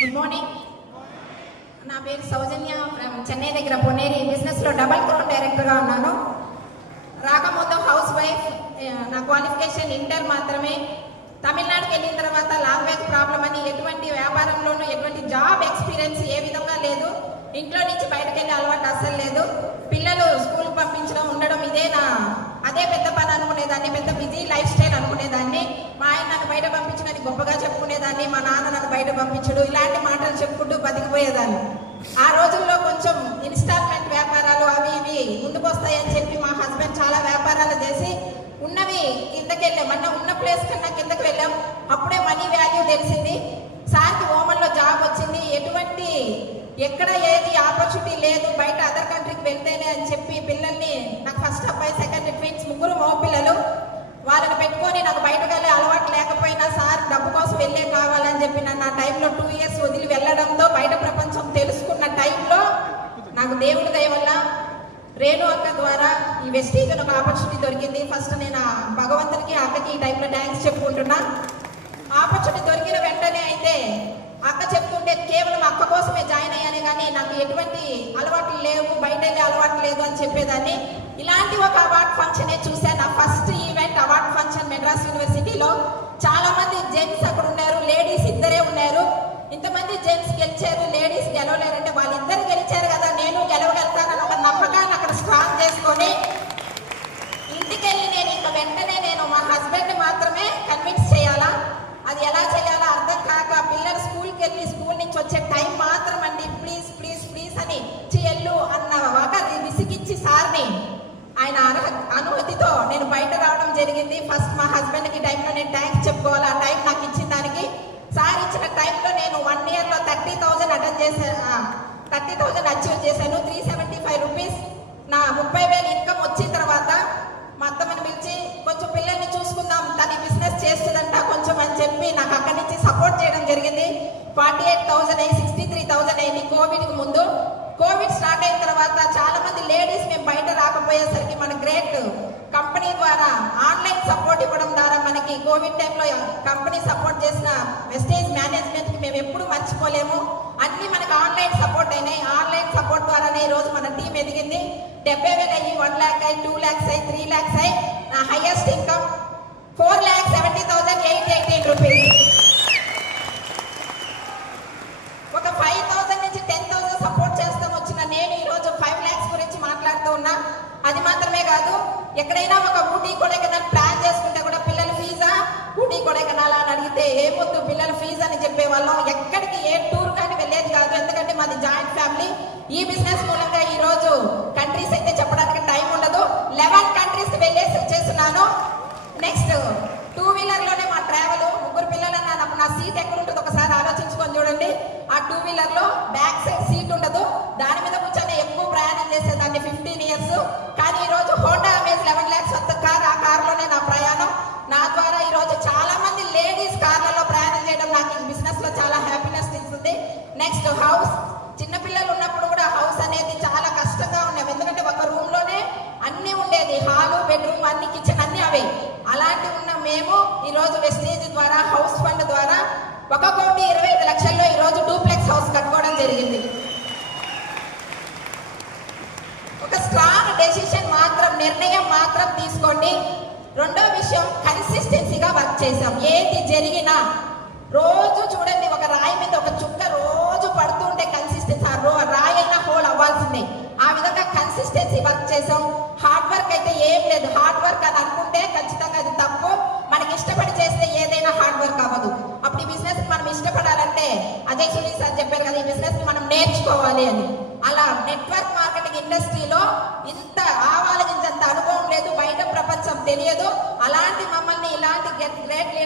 Good morning. నా పేరు సౌజన్య from Chennai దగ్గర పొన్నేరి బిజినెస్లో డబల్ క్రౌన్ డైరెక్టర్గా ఉన్నాను. రాకముందు హౌస్ వైఫ్. నా క్వాలిఫికేషన్ ఇంటర్ మాత్రమే. తమిళనాడుకి వెళ్ళిన తర్వాత లాంగ్వేజ్ ప్రాబ్లం అని ఎటువంటి వ్యాపారంలోనూ ఎటువంటి జాబ్ ఎక్స్పీరియన్స్ ఏ విధంగా లేదు. ఇంట్లో నుంచి బయటకు వెళ్ళే అలవాటు అస్సలు లేదు. పిల్లలు స్కూల్ పంపించడం ఉండడం అదే పెద్ద పని అనుకునేదాన్ని, పెద్ద బిజీ లైఫ్ స్టైల్ అనుకునేదాన్ని. మా ఆయన నన్ను బయట పంపించడానికి గొప్పగా చెప్పుకునేదాన్ని, మా నాన్న నన్ను బయట పంపించడు, ఇలాంటి మాటలు చెప్పుకుంటూ బతికిపోయేదాన్ని. ఆ రోజుల్లో కొంచెం ఇన్స్టాల్మెంట్ వ్యాపారాలు అవి ఇవి ముందుకు వస్తాయని చెప్పి మా హస్బెండ్ చాలా వ్యాపారాలు చేసి ఉన్నవి కిందకి వెళ్ళాం. ఉన్న ప్లేస్ కన్నా కిందకి వెళ్ళాం. అప్పుడే మనీ వాల్యూ తెలిసింది. సార్కి ఓమన్లో జాబ్ వచ్చింది. ఎక్కడ ఏది ఆపర్చునిటీ లేదు, బయట అదర్ కంట్రీకి వెళ్తేనే అని చెప్పి పిల్లల్ని, నాకు ఫస్ట్ అబ్బాయి, సెకండ్ ట్విన్స్, ముగ్గురు మగ పిల్లలు, వాళ్ళని పెట్టుకొని నాకు బయటకు వెళ్ళే అలవాటు లేకపోయినా సార్ డబ్బు కోసం వెళ్ళే కావాలని చెప్పి నన్ను ఆ టైంలో 2 years వదిలి వెళ్ళడంతో బయట ప్రపంచం తెలుసుకున్న టైంలో నాకు దేవుడి దయ వల్ల రేణు అక్క ద్వారా ఈ వెస్టీజ్ ఒక ఆపర్చునిటీ దొరికింది. ఫస్ట్ నేను భగవంతునికి అక్కకి ఈ టైంలో థ్యాంక్స్ చెప్పుకుంటున్నా. ఆపర్చునిటీ దొరికిన వెంటనే అయితే అక్క చెప్తుంటే కేవలం అక్క కోసమే జాయిన్ అయ్యానే కానీ నాకు ఎటువంటి అలవాట్లు లేవు, బయట వెళ్ళే అలవాటు లేదు అని చెప్పేదాన్ని. ఇలాంటి ఒక అవార్డ్ ఫంక్షనే చూశాను. నా first event award function Madras యూనివర్సిటీలో. చాలా మంది జెంట్స్ అక్కడ ఉన్నారు, లేడీస్ ఇద్దరే ఉన్నారు. ఇంతమంది జెంట్స్ గెలిచారు, లేడీస్ గెలవలేరంటే వాళ్ళిద్దరు గెలిచారు కదా, నేను గెలవగలుగుతానని ఒక నమ్మకాన్ని అక్కడ స్ట్రాంగ్ చేసుకొని ఇంటికెళ్ళి నేను ఇంక వెంటనే మా హస్బెండ్ని మాత్రమే కన్విన్స్ చేయాలా, అది ఎలా చేయాలో అర్థం కాక పిల్లలు స్కూల్కి వెళ్ళి స్కూల్ నుంచి వచ్చే టైం మాత్రం అండి ప్లీజ్ ప్లీజ్ ప్లీజ్ అని చెల్లు అన్న ఒక విసిగించి సార్ని ఆయన అనుమతితో నేను బయట రావడం జరిగింది. ఫస్ట్ మా హస్బెండ్కి టైంలో నేను థ్యాంక్స్ చెప్పుకోవాలి. ఆ టైం నాకు ఇచ్చిన దానికి. సార్ ఇచ్చిన టైంలో నేను 1 yearలో 30,000 అటెండ్ చేశాను, 30,000 అచీవ్ చేశాను. 375 రూపీస్ నా 30,000 ఇన్కమ్ వచ్చిన తర్వాత మా అత్తమ్మని పిలిచి కొంచెం పిల్లల్ని చూసుకుందాం, తను బిజినెస్ చేస్తుందంట కొంచెం అని చెప్పి నాకు అక్కడి నుంచి సపోర్ట్ చేయడం జరిగింది. 48,000 అయ్యి 63,000 అయింది కోవిడ్కి ముందు. కోవిడ్ స్టార్ట్ అయిన తర్వాత చాలా మంది లేడీస్ మేము బయట రాకపోయేసరికి మన గ్రేట్ కంపెనీ ద్వారా ఆన్లైన్ సపోర్ట్ ఇవ్వడం ద్వారా మనకి కోవిడ్ టైంలో కంపెనీ సపోర్ట్ చేసిన వెస్టేజ్ మేనేజ్మెంట్కి మేము ఎప్పుడు మర్చిపోలేము. అన్ని మనకి ఆన్లైన్ సపోర్ట్ అయినాయి. ఆన్లైన్ సపోర్ట్ ద్వారానే ఈరోజు మన టీం ఎదిగింది. 70,000 అయ్యి 1 lakh అయ్యి 2 lakhs అయ్యి 3 lakhs అయ్యి నా హైయెస్ట్ ఇన్కమ్ 4,70,818 రూపీస్. ఒక 5,000 నుంచి 10,000 సపోర్ట్ చేస్తాం వచ్చిన నేను ఈరోజు 5 lakhs గురించి మాట్లాడుతూ ఉన్నా. అది మాత్రమే కాదు, ఎక్కడైనా ఒక ఊటీ కొడైకెనాల్ ప్లాన్ చేసుకుంటే కూడా పిల్లల ఫీజా, ఊటీ కొడైకెనాల్ అని అడిగితే ఏమొద్దు పిల్లల ఫీజు అని చెప్పేవాళ్ళం. ఎక్కడికి ఏ టూర్ కానీ వెళ్ళేది కాదు, ఎందుకంటే మాది జాయింట్ ఫ్యామిలీ. ఈ బిజినెస్ మూలంగా ఈ రోజు కంట్రీస్ అయితే చెప్పడానికి టైం ఉండదు. 11 countries వెళ్ళేసి చేస్తున్నాను. నెక్స్ట్ 2-wheelerలోనే మా ట్రావెల్. ముగ్గురు పిల్లలు అన్నప్పుడు నా సీట్ ఎక్కడ ఉంటుందో ఒకసారి ఆలోచించుకొని చూడండి. ఆ 2-wheelerలో బ్యాక్ సైడ్ సీట్ ఉండదు, దాని మీద కూర్చొని ఎక్కువ ప్రయాణం చేసేదాన్ని 15 years. కానీ ఈరోజు హోండా అమేజ్ 11 lakhs వద్ద కార్, ఆ కార్లోనే నా ప్రయాణం. నా ద్వారా ఈరోజు చాలా మంది లేడీస్ కార్లలో ప్రయాణం చేయడం నాకు ఈ బిజినెస్లో చాలా హ్యాపీనెస్ ఇస్తుంది. Next house. చిన్నపిల్లలు ఉన్నప్పుడు కూడా హౌస్ అనేది చాలా కష్టంగా ఉండేవి, ఎందుకంటే ఒక రూమ్లోనే అన్నీ ఉండేది, హాలు, బెడ్రూమ్, అన్ని కిచెన్ అన్నీ అవే. అలాంటి ఉన్న మేము ఈరోజు వెస్టేజ్ ద్వారా హౌస్ ఫండ్ ద్వారా 1,25,00,000లో ఈరోజు డూప్లెక్స్ హౌస్ కట్టుకోవడం జరిగింది. ఒక స్ట్రాంగ్ డెసిషన్ మాత్రం, నిర్ణయం మాత్రం తీసుకోండి. రెండో విషయం, కన్సిస్టెన్సీగా వర్క్ చేసాం. ఏది జరిగినా రోజు చూడండి, ఒక రాయి మీద ఒక చుక్క రోజు పడుతుంటే కన్సిస్టెన్సీ, రాయి అయినా హోల్ అవ్వాల్సిందే. ఆ విధంగా కన్సిస్టెన్సీ వర్క్ చేసాం. హార్డ్ వర్క్ అయితే ఏం లేదు. హార్డ్ వర్క్ అని అనుకుంటే ఖచ్చితంగా అది తప్పు. మనకి ఇష్టపడి చేస్తే ఏదైనా హార్డ్ వర్క్ అవ్వదు. అప్పుడు ఈ బిజినెస్ మనం ఇష్టపడాలంటే అజయ్ సూరి సార్ చెప్పారు కదా, ఈ బిజినెస్ మనం నేర్చుకోవాలి అని. అలా నెట్వర్క్ మార్కెటింగ్ ఇండస్ట్రీలో ఇంత ఆవాలగించంత అనుభవం లేదు, బయట ప్రపంచం తెలియదు. అలాంటి మమ్మల్ని